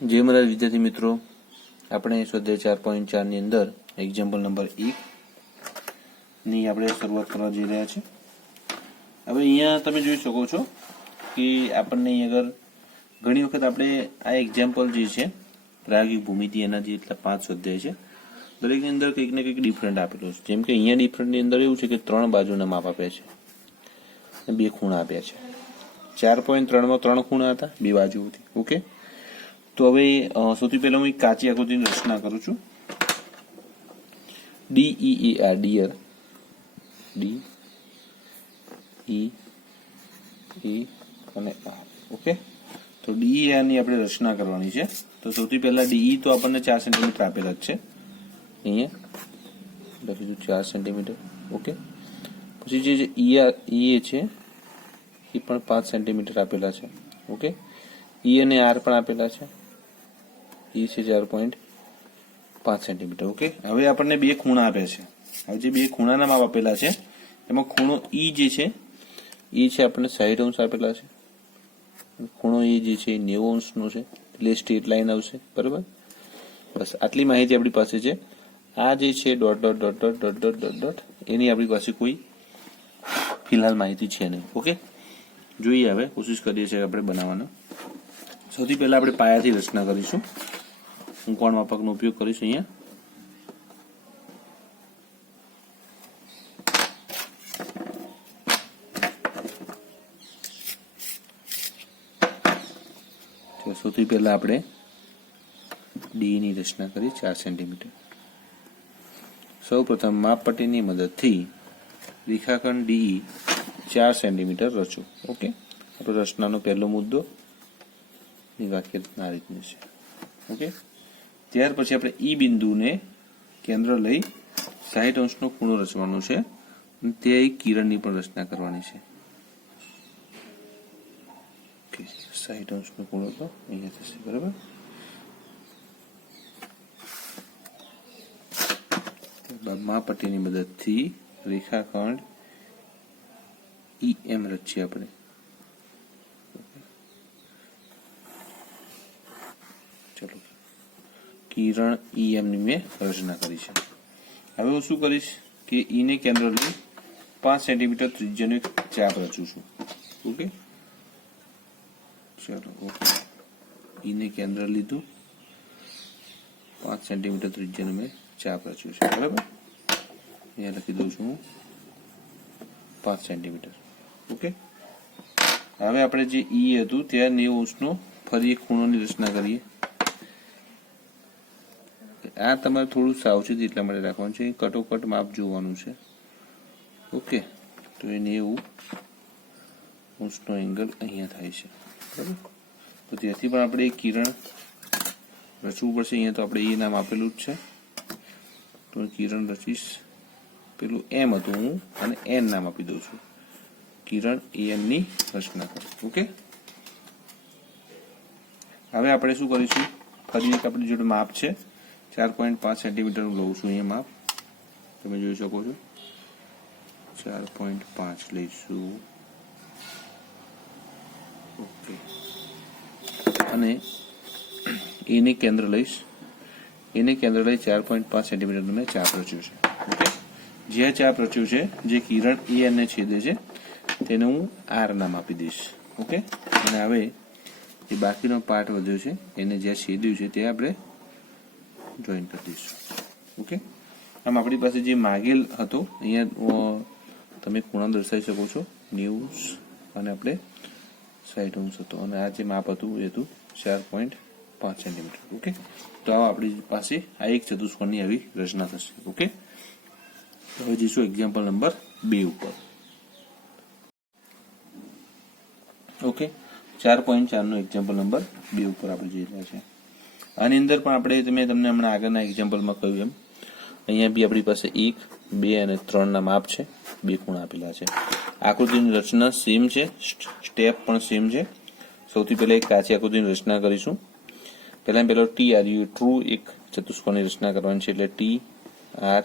જે મારા વિદ્યાર્થી મિત્રો, આપણે સ્વાધ્યાય 4.4 ની અંદર એક્ઝામ્પલ નંબર 1 ની આપણે શરૂઆત કરવા જઈ રહ્યા છીએ. હવે અહીંયા તમે જોઈ શકો છો કે આપણને અહીં આગળ ઘણી વખત આપણે આ એક્ઝામ્પલ જે છે પ્રાયોગિક ભૂમિતિ એના જે એટલા 5 સ્વાધ્યાય છે, દરેકની અંદર કંઈક ને કંઈક ડિફરન્ટ આપેલું છે. જેમ કે અહીંયા ડિફરન્ટની અંદર એવું છે કે 3 બાજુના માપ આપ્યા છે, 2 ખૂણા આપ્યા છે. 4.3 માં 3 ખૂણા હતા, 2 બાજુ હતી. ઓકે, તો હવે સૌથી પહેલા હું એક કાચી આકૃતિની રચના કરું છું. DEAR, ડિયર, DEA અને R. ઓકે, તો DEAR ની આપણે રચના કરવાની છે. તો સૌથી પહેલા DE તો આપણને 4 સેન્ટીમીટર આપેલા જ છે, અહીંયા લખીશું 4 સેન્ટીમીટર. ઓકે, પછી જે EA છે એ પણ 5 સેન્ટીમીટર આપેલા છે. ઓકે, E અને R પણ આપેલા છે. E છે 4.5 સેન્ટીમીટર. ઓકે, હવે આપણને 2 ખૂણા આપ્યા છે. હવે જે 2 ખૂણાના માપ આપેલા છે એમાં ખૂણો E જે છે એ છે આપણને 60 અંશ આપેલા છે. ખૂણો E જે છે એ 90 અંશનો છે, એટલે સ્ટ્રેટ લાઈન આવશે. બરાબર, બસ આટલી માહિતી આપણી પાસે છે. આ જે છે dot dot dot dot dot dot dot dot એની આપણી પાસે કોઈ ફિલહાલ માહિતી છે નહીં. ઓકે, જોઈએ, હવે કોશિશ કરીએ છીએ આપણે બનાવવાનો. સૌથી પહેલા આપણે પાયાથી રચના કરીશું. હું કોણ માપકનો ઉપયોગ કરીશ અહીંયા. સૌથી પહેલા આપણે ડી ની રચના કરી 4 સેન્ટીમીટર. સૌ પ્રથમ માપપટ્ટીની મદદથી રેખાખંડ DE 4 સેન્ટીમીટર રચો. ઓકે, આપણો રચનાનો પહેલો મુદ્દો ની વાક્ય આ રીતની છે. ઓકે, ત્યાર પછી આપણે E બિંદુને કેન્દ્ર લઈ 60 અંશનો ખૂણો રચવાનો છે અને તે એક કિરણની પણ રચના કરવાની છે. ઓકે, 60 અંશનો ખૂણો તો અહીંયા થશે. બરાબર, ત્યારબાદ માપપટ્ટીની મદદથી રેખાખંડ EM રચીએ આપણે. ચલો, કિરણ EM ની મેં રચના કરી છે. હવે હું શું કરીશ કે E ને કેન્દ્ર લઈ 5 સેન્ટીમીટર ત્રિજ્યાનો એક ચાપ રચું છું. ઓકે, ચલો, ઓકે, E ને કેન્દ્ર લીધું, 5 સેન્ટીમીટર ત્રિજ્યાનો મેં ચાપ રચ્યું છે. બરાબર, અહીંયા લખી દઉં છું હું 5 સેન્ટીમીટર. ઓકે, હવે આપણે જે E હતું ત્યાં 90 અંશનો ફરી એક ખૂણોની રચના કરીએ. આ તમારે થોડું સાવચેતી એટલા માટે રાખવાનું છે, કટોકટ માપ જોવાનું છે. ઓકે, તો એ 90 અંશનો એંગલ અહીંયા થાય છે. બરાબર, તો ત્યાંથી પણ આપણે એક કિરણ રચવું પડશે. અહીંયા તો આપણે એ નામ આપેલું જ છે, તો કિરણ રચીશ. પેલું M હતું હું અને N નામ આપી દઉં છું. કિરણ EM ની રચના કરો. ઓકે, હવે આપણે શું કરીશું, ફરી એક આપણી જોડે માપ છે 4.5 સેન્ટીમીટર લઉં છું. અહીંયા માપ તમે જોઈ શકો છો, 4.5 લઈશું. ઓકે, અને એને કેન્દ્ર લઈશ. એને કેન્દ્ર લઈ 4.5 સેન્ટીમીટર મેં ચાપ રચ્યું છે. ઓકે, જે ચાપ રચ્યું છે, જે કિરણ EN ને છેદે છે તેને હું R નામ આપી દઈશ. ઓકે, અને હવે જે બાકીનો પાર્ટ વધ્યો છે એને જ્યાં છેદ્યું છે તે આપણે જોઈન કરી દઈશું. ઓકે, આમ આપણી પાસે જે માગેલ હતો અહીંયા તમે ખૂણા દર્શાવી શકો છો, 90 અને આપણે 60 અંશ હતો, અને આ જે માપ હતું એ હતું 4.5 સેન્ટીમીટર. ઓકે, તો આપણી પાસે આ એક ચતુષ્કોણની આવી રચના થશે. ઓકે, હવે જઈશું એક્ઝામ્પલ નંબર 2 ઉપર. ઓકે, 4.4 નો એક્ઝામ્પલ નંબર 2 ઉપર આપણે જઈ રહ્યા છે. આની અંદર પણ આપણે તમને હમણાં આગળના એક્ઝામ્પલમાં કહ્યું એમ અહીંયા બી આપણી પાસે 1, 2 અને 3 ના માપ છે, 2 ખૂણા આપેલા છે. આકૃતિની રચના સેમ છે, સ્ટેપ પણ સેમ છે. સૌથી પહેલા એક કાચી આકૃતિની રચના કરીશું. પહેલો TR ટ્રુ એક ચતુષ્કોણની રચના કરવાની છે, એટલે TR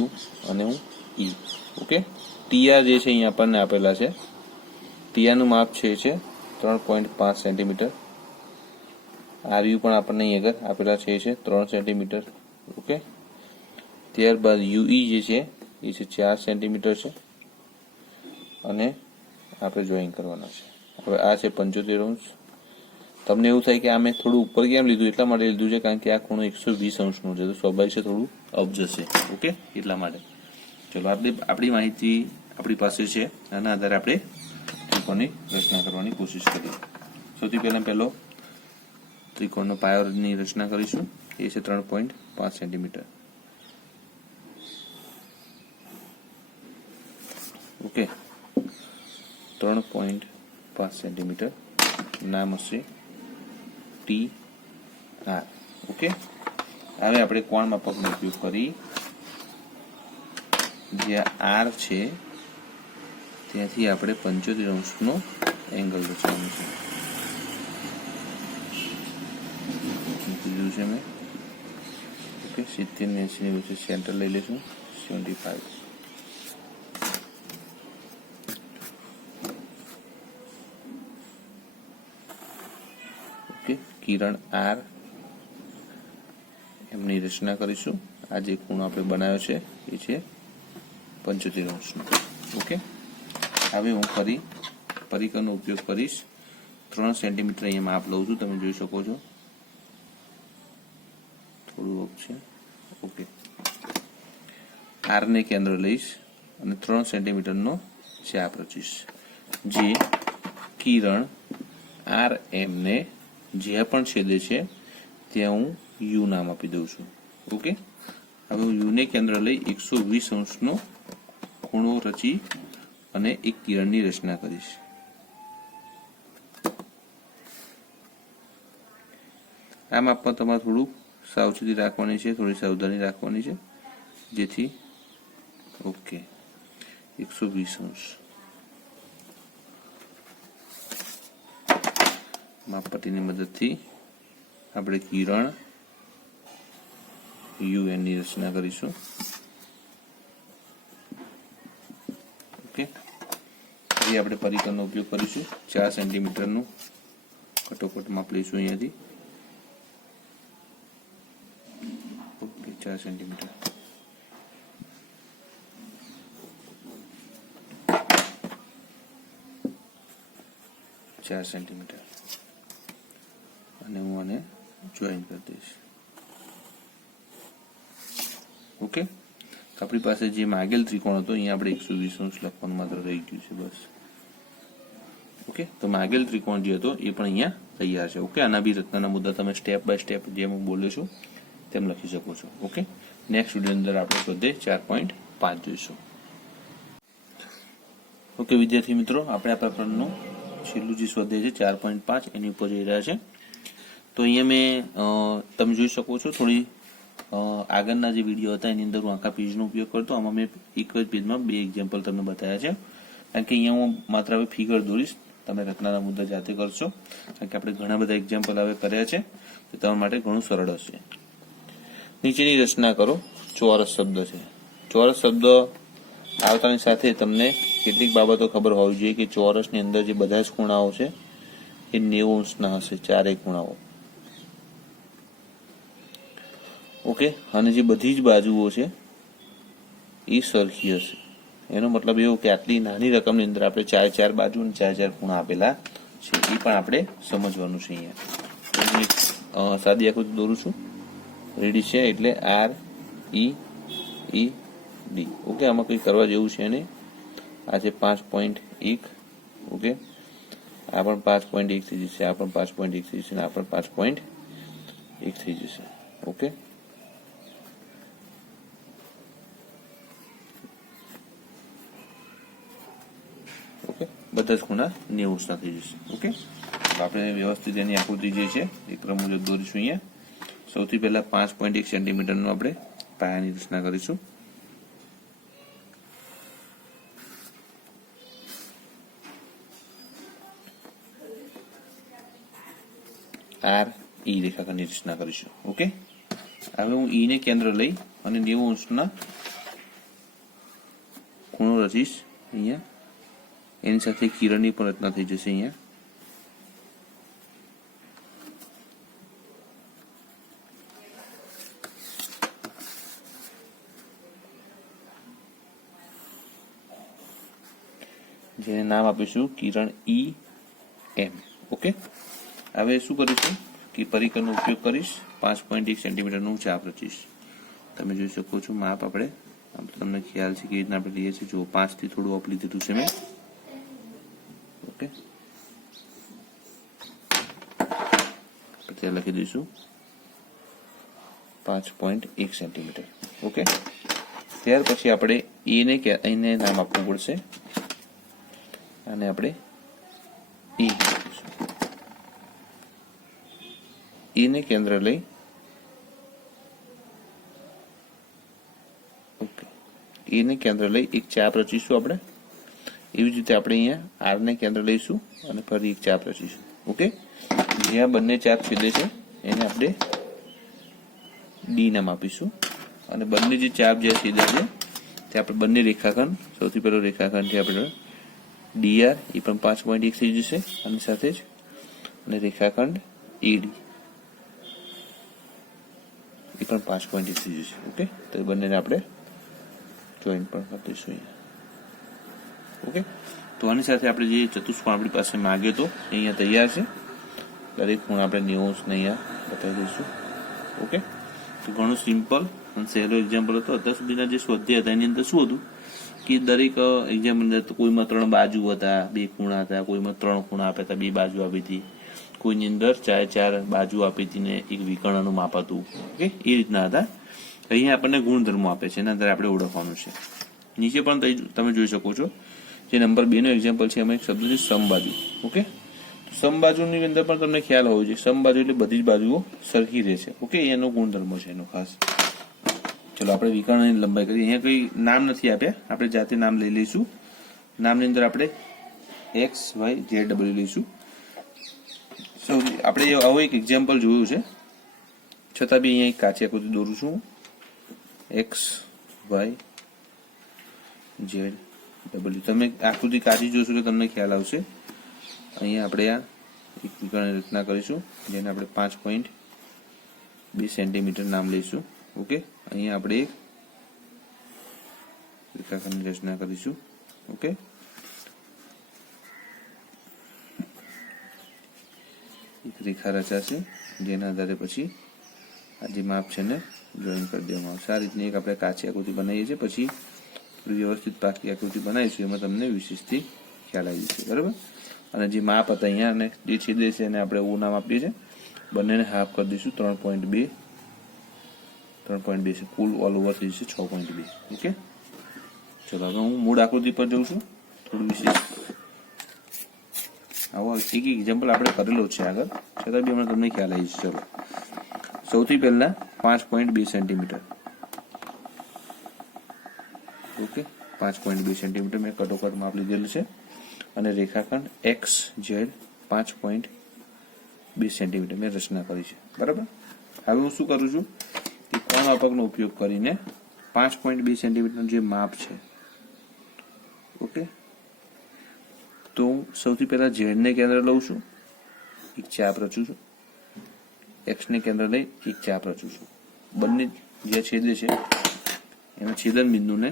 U અને હું E. ઓકે, TR જે છે અહીંયા આપણને આપેલા છે. TR નું માપ છે 3.5 સેન્ટીમીટર. આરયુ પણ આપણને અહીં આગળ આપેલા છે, એ છે 3 સેન્ટીમીટર. ઓકે, ત્યારબાદ યુઈ જે છે એ છે 4 સેન્ટીમીટર છે અને આપણે જોઈન કરવાના છે. હવે આ છે 75°. તમને એવું થાય કે આ મેં થોડું ઉપર કેમ લીધું, એટલા માટે લીધું છે કારણ કે આ ખૂણો 120° છે, તો સ્વાભાવિક છે થોડું અપ જશે. ઓકે, એટલા માટે. ચલો, આપણી માહિતી આપણી પાસે છે, આના આધારે આપણે ત્રિકોણની રચના કરવાની કોશિશ કરીએ. સૌથી પહેલો ત્રિકોણનો પાયોની રચના કરીશું, એ છે 3.5 સેન્ટીમીટર. Okay, 3.5 centimetre. નામ હશે TR. ઓકે, હવે આપણે કોણ માપકનો ઉપયોગ કરી જે R છે ત્યાંથી આપણે 75°નો એંગલ રચવાનો છે. મૂકી છે મેં. ઓકે, 70 ને 80 ની વચ્ચે સેન્ટર લઈ લઈશું, 75. ઓકે, કિરણ R એમની રચના કરીશું. આ જે ખૂણો આપણે બનાવ્યો છે એ છે 75°નો. ઓકે, હવે હું ફરી પરિકરનો ઉપયોગ કરીશ. 3 સેન્ટીમીટર અહીંયા માપ લઉં છું, તમે જોઈ શકો છો, થોડું ઓપ છે. ઓકે, R ને કેન્દ્ર લઈશ અને 3 સેન્ટીમીટરનો ચાપ રચીશ, જે કિરણ R M ને જ્યાં પણ છેદે છે ત્યાં હું યુ નામ આપી દઉં છું. ઓકે, હવે હું યુ ને કેન્દ્ર લઈ 120°નો ખૂણો રચી અને એક કિરણની રચના કરીશ. આ માપમાં તમારે થોડું સાવચેતી રાખવાની છે, થોડી સાવધાની રાખવાની છે, જેથી ઓકે 120°. માપપટ્ટીની મદદથી આપણે કિરણ UN ની રચના કરીશું. ઓકે, એ આપણે પરિકરનો ઉપયોગ કરીશું. 4 સેન્ટીમીટરનું કટોકટ માપ લઈશું અહીંયાથી. Okay, 4 centimetre. અને હું આને જોઈન કરી દઈશ. ઓકે, આપણી પાસે જે માગેલ ત્રિકોણ હતો અહીંયા આપણે 120° લખવાનું માત્ર રહી ગયું છે, બસ. ઓકે, તો માગેલ ત્રિકોણ જે હતો એ પણ અહીંયા તૈયાર છે. ઓકે, આના બી રચનાના મુદ્દા તમે સ્ટેપ બાય સ્ટેપ જેમ હું બોલ્યો છું તેમ લખી શકો છો. ઓકે, નેક્સ્ટ વિડીયો અંદર આપણે સ્વાધ્યાય 4.5 જોઈશું. ઓકે વિદ્યાર્થી મિત્રો, આપણે આ પ્રકરણનું છેલ્લું જે સ્વાધ્યાય છે 4.5 એની ઉપર જઈ રહ્યા છે. તો અહીંયા મેં તમે જોઈ શકો છો થોડી આગળના જે વિડીયો હતા એની અંદર હું આખા પેજનો ઉપયોગ કરતો, આમાં મેં એક જ પેજમાં 2 એક્ઝામ્પલ તમને બતાવ્યા છે. કારણ કે અહીંયા હું માત્ર હવે ફિગર દોરીશ, તમે રચનાના મુદ્દા જાતે કરશો, કારણ કે આપણે ઘણા બધા એક્ઝામ્પલ હવે કર્યા છે, તો તમારા માટે ઘણું સરળ હશે. નીચેની રચના કરો. ચોરસ શબ્દ છે. ચોરસ શબ્દ આવતાની સાથે તમને કેટલીક બાબતો ખબર હોવી જોઈએ કે ચોરસની અંદર જે બધા જ ખૂણાઓ છે એ 90°ના હશે, ચારેય ખૂણાઓ. ઓકે, અને જે બધી જ બાજુઓ છે એ સરખી હશે. એનો મતલબ એવો કે આટલી નાની રકમની અંદર આપણે 4 બાજુ અને 4 ખૂણા આપેલા છે, એ પણ આપણે સમજવાનું છે. અહીંયા સાદી આકૃતિ દોરું છું. રેડી છે એટલે REED. ઓકે, આમાં કંઈ કરવા જેવું છે નહીં. આ છે 5.1. ઓકે, આ પણ 5.1 થઈ જશે, આ પણ 5.1 થઈ જશે, આ પણ 5.1 થઈ જશે. ઓકે, બધા જ ખૂણા 90°ના થઈ જશે. ઓકે, તો આપણે વ્યવસ્થિત એની આકૃતિ જે છે એ ક્રમ મુજબ દોરીશું. અહીંયા સૌથી પહેલા 5.1 સેન્ટીમીટરનું આપણે પાયાની રચના કરીશું. RE રેખાખંડની રચના કરીશું. ઓકે, હવે હું E ને કેન્દ્ર લઈ અને 90°ના ખૂણો રચીશ. અહીંયા એની સાથે કિરણની પણ રચના થઈ જશે. અહીંયા જેને નામ આપીશું કિરણ ઈ એમ. ઓકે, હવે શું કરીશું કે પરિકરનો ઉપયોગ કરીશ, 5.1 સેન્ટીમીટરનું ચાપ રચીશ. તમે જોઈ શકો છો માપ આપણે તમને ખ્યાલ છે કે રીતના આપણે લઈએ છીએ. જો 5 થી થોડું અપ લીધેલું છે મેં. ઓકે, ત્યાં લખી દઈશું 5.1 સેન્ટીમીટર. ઓકે, ત્યાર પછી આપણે એને નામ આપવું પડશે અને આપણે ને કેન્દ્ર લઈ ને કેન્દ્ર લઈ એક ચાપ રચીશું આપણે. એવી જ રીતે આપણે અહીંયા આર ને કેન્દ્ર લઈશું અને ફરી એક ચાપ રચીશું. ઓકે, જ્યાં બંને ચાપ છેદે છે એને આપણે ડી નામ આપીશું અને બંને જે ચાપ જ્યાં છેદે છે તે આપણે બંને રેખાખંડ, સૌથી પહેલો રેખાખંડ છે આપણે ડીઆર, એ પણ 5.1 થઈ જશે અને સાથે જ અને રેખાખંડ એડી એ પણ 5.1 થઈ જશે. ઓકે, તો એ બંનેને આપણે જોઈન્ટ પણ કરી દઈશું અહીંયા. ઓકે, તો આની સાથે આપણે જે ચતુષ્કોણ આપણી પાસે માંગ્યો તો અહીંયા તૈયાર છે. દરેક ખૂણ આપણે 90 ને અહીંયા બતાવી દઈશું. ઓકે, તો ઘણું સિમ્પલ અને સહેલો એક્ઝામ્પલ હતો. અત્યાર સુધીના જે સ્વાધ્યાય હતા એની અંદર શું હતું કે દરેક એક્ઝામ અંદર કોઈમાં 3 બાજુ હતા, 2 ખૂણા હતા, કોઈમાં 3 ખૂણા આપ્યા હતા, 2 બાજુ આપી હતી, કોઈની અંદર 4 બાજુ આપી હતી ને એક વિકર્ણનું માપ હતું. ઓકે, એ રીતના હતા. અહીંયા આપણને ગુણધર્મો આપે છે, એના અંદર આપણે ઓળખવાનું છે. નીચે પણ તમે જોઈ શકો છો જે નંબર 2 નો એક્ઝામ્પલ છે એમાં એક શબ્દ છે સમબાજુ. ઓકે, સમબાજુની અંદર પણ તમને ખ્યાલ હોવો જોઈએ, સમબાજુ એટલે બધી જ બાજુઓ સરખી રહે છે. ઓકે, એનો ગુણધર્મ છે એનો ખાસ. ચલો આપણે વિકર્ણની લંબાઈ કરીએ. અહીંયા કોઈ નામ નથી આપ્યા, આપણે જાતે નામ લઈ લઈશું. નામની અંદર આપણે એક્સ વાય ઝેડ ડબલ્યુ લઈશું. આપણે આવું એક એક્ઝામ્પલ જોયું છે, છતાં બી અહીંયા એક કાચી આકૃતિ દોરું છું. X Y Z W. તમે આકૃતિ કાચી જોશો તો તમને ખ્યાલ આવશે. અહીંયા આપણે આ એક વિકર્ણની રચના કરીશું જેને આપણે 5.2 સેન્ટીમીટર નામ લઈશું. ઓકે, અહીંયા આપણે એક રેખાખંડની રચના કરીશું. ઓકે, એક રેખા રચાશે જેના આધારે પછી આ જે માપ છે ને જોઈન કરી દેવામાં આવશે. આ રીતની એક આપણે કાચી આકૃતિ બનાવીએ છીએ, પછી વ્યવસ્થિત પાકી આકૃતિ બનાવીશું, એમાં તમને વિશેષથી ખ્યાલ આવી જશે. બરાબર, અને જે માપ હતા અહીંયા અને જે છેદે છે એને આપણે ઓ નામ આપીએ છીએ. બંનેને હાફ કરી દઈશું. 3.2 છે, કુલ ઓલ ઓવર થઈ જશે 6.2. ઓકે, ચલો હવે હું મૂળ આકૃતિ પર જઉં છું. થોડું વિશેષ આવો એક એક્ઝામ્પલ આપણે કરેલો છે આગળ, છતાં બી હમણાં તમને ખ્યાલ આવી જશે. ચલો, સૌથી પહેલા 5.2 સેન્ટીમીટર. ઓકે, 5.2 સેન્ટીમીટર મેં કટોકટ માપ લીધેલું છે અને રેખાખંડ એક્સ ઝેડ 5.2 સેન્ટીમીટર મેં રચના કરી છે. બરાબર, હવે હું શું કરું છું કે કોણ માપકનો ઉપયોગ કરીને 5.2 સેન્ટીમીટરનું જે માપ છે, ઓકે, તો હું સૌથી પહેલા ઝેડને કેન્દ્ર લઉં છું, એક ચાપ રચું છું. એક્સને કેન્દ્ર લઈ એક ચાપ રચું છું. બંને જે છેદે છે એના છેદન બિંદુને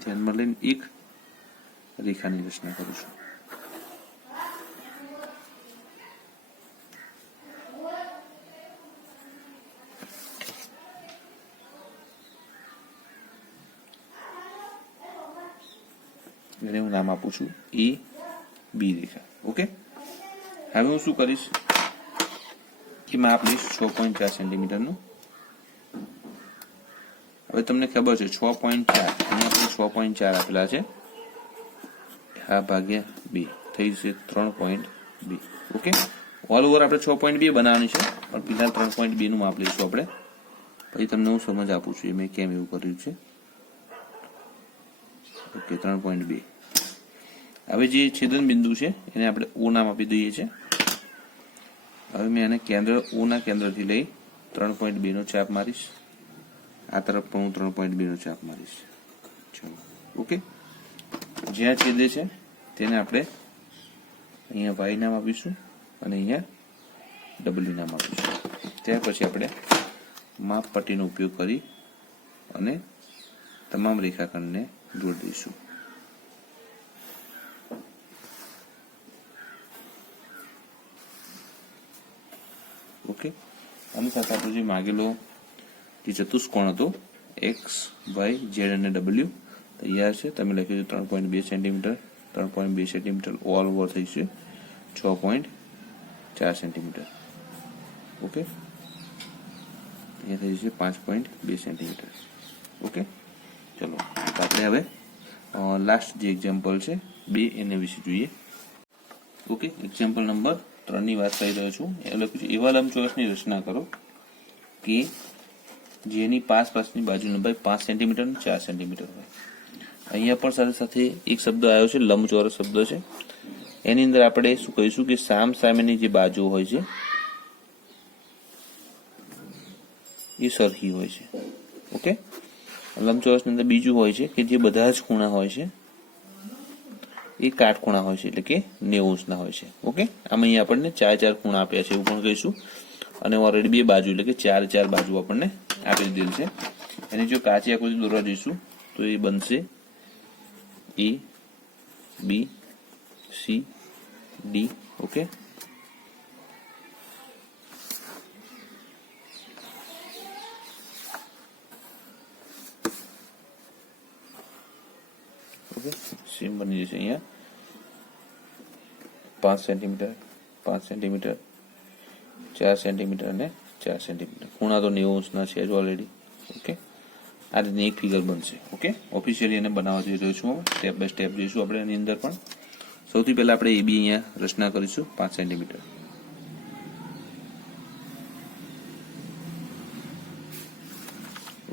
ધ્યાનમાં લઈને એક રેખાની રચના કરું છું. એને હું નામ આપું છું એ બી રેખા. ઓકે, હવે હું શું કરીશ કે માપ લઈશ 6.4 સેન્ટીમીટરનું. હવે તમને ખબર છે 6.4 અહીંયા 6.4 આપેલા છે, આ ભાગ્યા 2 થઈ જશે 3.2. ઓકે, ઓલ ઓવર આપણે 6.2 બનાવવાની છે, પણ પહેલા 3.2 નું માપ લઈશું આપણે, પછી તમને હું સમજ આપું છું મેં કેમ એવું કર્યું છે. ઓકે, 3.2. હવે જે છેદન બિંદુ છે એને આપણે ઓ નામ આપી દઈએ છીએ. હવે મેં એને કેન્દ્ર ઓ ના કેન્દ્રથી લઈ 3.2 નો ચાપ મારીશ. આ તરફ પણ હું 3.2 નો ચાપ મારીશ. ચલો, ઓકે, જ્યાં છેદે છે તેને આપણે અહીંયા વાય નામ આપીશું અને અહીંયા ડબલ્યુ નામ આપીશું. ત્યાર પછી આપણે માપ પટ્ટીનો ઉપયોગ કરી અને તમામ રેખાખંડને જોડી દઈશું. ઓકે, આની સાથે આપણો જે માગેલો જે ચતુષ્કોણ હતો એક્સ વાય ઝેડ અને ડબલ્યુ તૈયાર છે. તમે લખ્યું છે 3.2 સેન્ટીમીટર, 3.2 સેન્ટીમીટર ઓલ ઓવર થઈ છે 6.4 સેન્ટીમીટર. ઓકે, અહીંયા થઈ છે 5.2 સેન્ટીમીટર. ઓકે, ચલો આપણે હવે લાસ્ટ જે એક્ઝામ્પલ છે 2 એના વિશે જોઈએ. ઓકે, એક્ઝામ્પલ નંબર 3 ની વાત કરી રહ્યો છું. એ લખ્યું છે એવા લંબચોરસની રચના કરો કે જેની પાસની બાજુ લંબાઈ 5 સેન્ટીમીટર અને 4 સેન્ટીમીટર હોય. અહીંયા પણ સાથે સાથે એક શબ્દ આવ્યો છે, લંબચોરસ શબ્દ છે. એની અંદર આપણે શું કહીશું કે સામ સામેની જે બાજુ હોય છે એ સરખી હોય છે. ઓકે, લંબચોરસની અંદર બીજું હોય છે કે જે બધા જ ખૂણા હોય છે એ કાટખૂણા હોય છે, એટલે કે 90 અંશના હોય છે. ઓકે, આમાં અહીંયા આપણને 4 ખૂણા આપ્યા છે એવું પણ કહીશું, અને ઓલરેડી 2 બાજુ એટલે કે 4 બાજુ આપણને આપી દીધેલ છે. એની જો કાચી આકૃતિ દોરવા જઈશું તો એ બનશે A B C D. Okay, okay, same બની જશે. અહીંયા 5 સેન્ટીમીટર, 5 સેન્ટીમીટર, 4 સેન્ટીમીટર અને 4 સેન્ટીમીટર. ખૂણા તો 90 અંશના છે જ ઓલરેડી. ઓકે, આ રીતની એક ફિગર બનશે. ઓકે, ઓફિશિયલી એને બનાવવા જઈ રહ્યો છું. સ્ટેપ બાય સ્ટેપ જોઈશું આપણે એની અંદર પણ. સૌથી પહેલા આપણે AB અહીંયા રચના કરીશું 5 centimetre.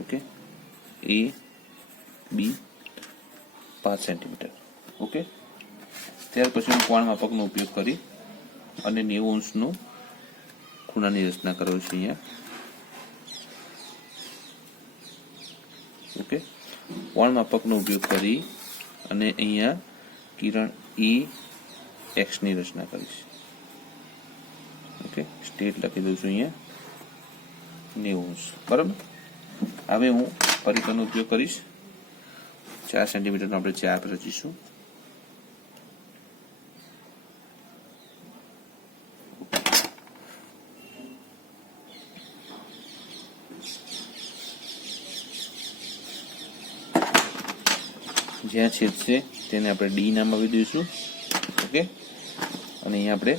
Okay, A B 5 centimetre. Okay, ત્યાર પછી હું કોણ માપકનો ઉપયોગ કરી અને 90 અંશનું ખૂણાની રચના કરું છું અહીંયા. ઓકે, કોણ માપકનો ઉપયોગ કરી અને અહીંયા કિરણ EX ની રચના કરીશ. ઓકે, સ્ટેટ લખી દઉં છું અહીંયા 90 અંશ. બરાબર, હવે હું પરિઘનો ઉપયોગ કરીશ. 4 સેન્ટીમીટરનો આપણે ચાપ રચીશું. જ્યાં છેદશે તેને આપણે D નામ આપી દઈશું. ઓકે, અને અહીંયા આપણે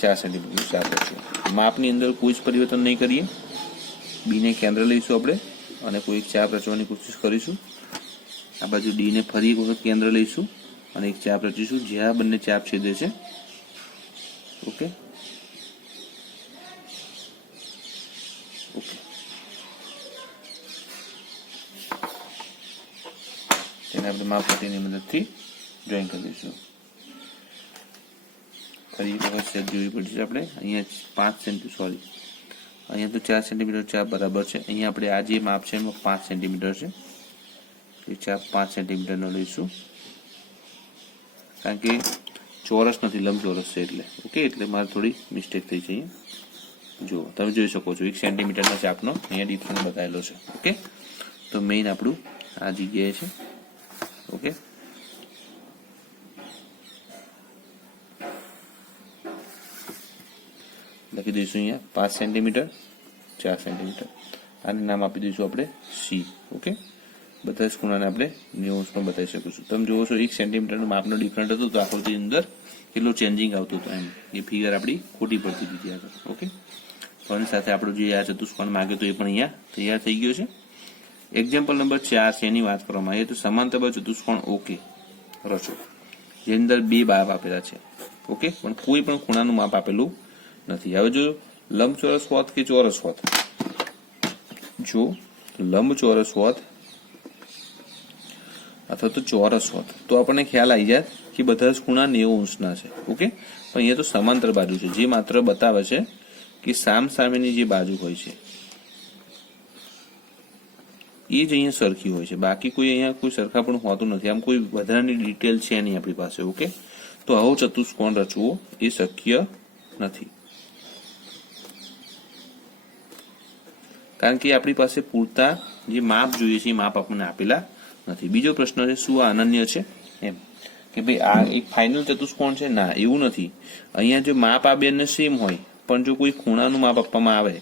4 સેન્ટીમીટરનું ચાપ રચીએ. માપની અંદર કોઈ જ પરિવર્તન નહીં કરીએ. B ને કેન્દ્ર લઈશું આપણે અને કોઈ એક ચાપ રચવાની કોશિશ કરીશું. આ બાજુ D ને ફરી એક વખત કેન્દ્ર લઈશું અને એક ચાપ રચીશું જ્યાં બંને ચાપ છેદે છે. ઓકે, ઓકે, તેને આપણે માપપટ્ટીની મદદથી જોઈન કરી દઈશું. ફરી એક વખત સેટ જોવી પડશે આપણે. અહીંયા 5 સેન્ટીમીટર, સોરી, અહીંયા તો 4 સેન્ટીમીટર ચાપ બરાબર છે. અહીંયા આપણે આ જે માપ છે એમાં 5 સેન્ટીમીટર છે. એ ચાપ 5 સેન્ટીમીટરનો લઈશું, કારણ કે ચોરસ નથી, લંબચોરસ છે એટલે. ઓકે, એટલે મારે થોડી મિસ્ટેક થઈ છે અહીંયા. જુઓ, તમે જોઈ શકો છો 1 સેન્ટીમીટરના ચાપનો અહીંયા ડિફરન્સ બતાવેલો છે. ઓકે, તો મેઇન આપણું આ જગ્યાએ છે. ઓકે, લખી દઈશું અહીંયા 5 સેન્ટીમીટર, 4 સેન્ટીમીટર. આને નામ આપી દઈશું આપણે C. ઓકે, બધા જ ખૂણાને આપણે 90 અંશમાં બતાવી શકીશું. તમે જોવો છો 1 સેન્ટીમીટરનું માપનો ડિફરન્ટ હતું તો આકૃતિની અંદર કેટલું ચેન્જિંગ આવતું હતું. એમ એ ફિગર આપણી ખોટી પડતી હતી આગળ. ઓકે, તો આની સાથે આપણું જે આ ચતુષ્કોણ માગ્યો તો એ પણ અહીંયા તૈયાર થઈ ગયો છે. એક્ઝામ્પલ નંબર 4 છે એની વાત કરવામાં આવે તો સમાંતર બાજુ ચતુષ્કોણ ઓકે રચો, જેની અંદર 2 માપ આપેલા છે. ઓકે, પણ કોઈ પણ ખૂણાનું માપ આપેલું નથી. હવે જો લંબચોરસ હોત કે ચોરસ હોત, જો લંબચોરસ હોત અથવા તો ચોરસ હોત તો આપણને ખ્યાલ આવી જાય કે બધા જ ખૂણા 90 અંશના છે. ઓકે, પણ અહીંયા તો સમાંતર બાજુ છે, જે માત્ર બતાવે છે કે સામ સામેની જે બાજુ હોય છે એ જ અહીંયા સરખી હોય છે. બાકી કોઈ અહીંયા કોઈ સરખાપણું હોતું નથી. આમ કોઈ વધારાની ડિટેલ છે નહીં આપણી પાસે. ઓકે, તો આવો ચતુષ્કોણ રચવો એ શક્ય નથી, કારણ કે આપણી પાસે પૂરતા જે માપ જોઈએ છે એ માપ આપણને આપેલા નથી. બીજો પ્રશ્ન છે શું આ અનન્ય છે, એમ કે ભાઈ આ એક ફાઇનલ ચતુષ્કોણ છે? ના, એવું નથી. અહીંયા જો માપ આ બેને સેમ હોય પણ જો કોઈ ખૂણાનું માપ આપવામાં આવે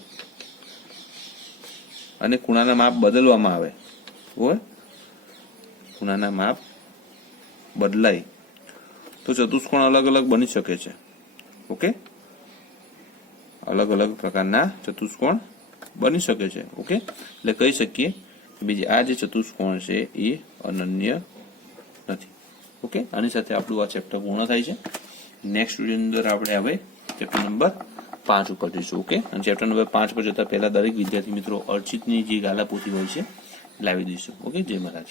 અને ખૂણાના માપ બદલવામાં આવે, બરાબર, ખૂણાના માપ બદલાય તો ચતુષ્કોણ અલગ અલગ બની શકે છે. ઓકે, અલગ અલગ પ્રકારના ચતુષ્કોણ બની શકે છે. ઓકે, એટલે કહી શકીએ કે બીજી આ જે ચતુષ્કોણ છે એ અનન્ય નથી. ઓકે, આની સાથે આપણું આ ચેપ્ટર પૂર્ણ થાય છે. નેક્સ્ટ વિડીયોની અંદર આપણે હવે ચેપ્ટર નંબર 5 ઉપર જઈશું. ઓકે, અને ચેપ્ટર નંબર 5 પર જતા પહેલા દરેક વિદ્યાર્થી મિત્રો અર્ચિતની જે ગાલાપોથી હોય છે લાવી દઈશું. ઓકે, જય મહારાજ.